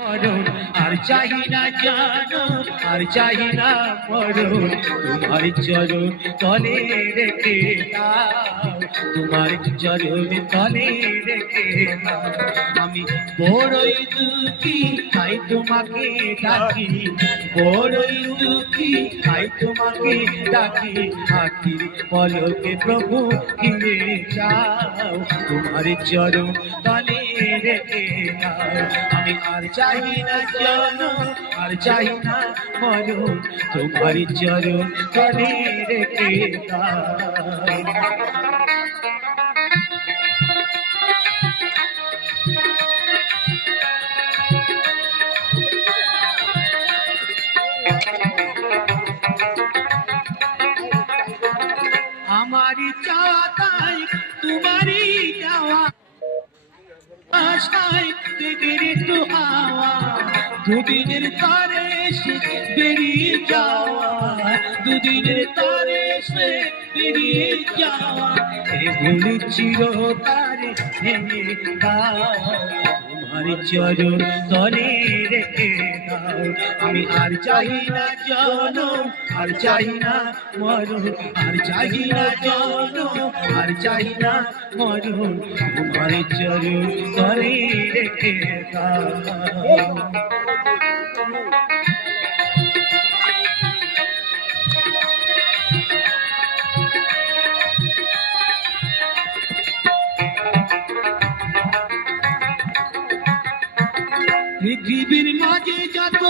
মরণ আর চাই না জানো, আর চাই না মরণ, তোমার চরণ তলে রেখে দাও, তোমার চরণ তলে রেখে দাও। আমি বড়ই দুঃখী তাই তোমাকে ডাকি, বড়ই দুঃখী তাই তোমাকে ডাকি, আখির পলকে প্রভু ফিরে যাও, তোমার চরণ তলে রেখে দাও। আমি আর চাই না জানো, আর চাই না মরণ, তোমার চরণ তলে রেখে দাও। আমারই চাওয়া তাই তোমারই যাওয়া, আশায় দেখের একটু হাওয়া, দুদিনের তারে সে বেরিয়ে যাওয়া, দুদিনের তারে সে বেরিয়ে যাওয়া, এগুলি চিরতারে ভেঙে দাও, তোমার চরণ তলে রেখে দাও। আমি আর চাই না জনম, আর চাই না মরণ, আর চাই না জনম, আর চাই না মরণ, তোমার চরণ তলে রেখে দাও। পৃথিবীর মাঝে যত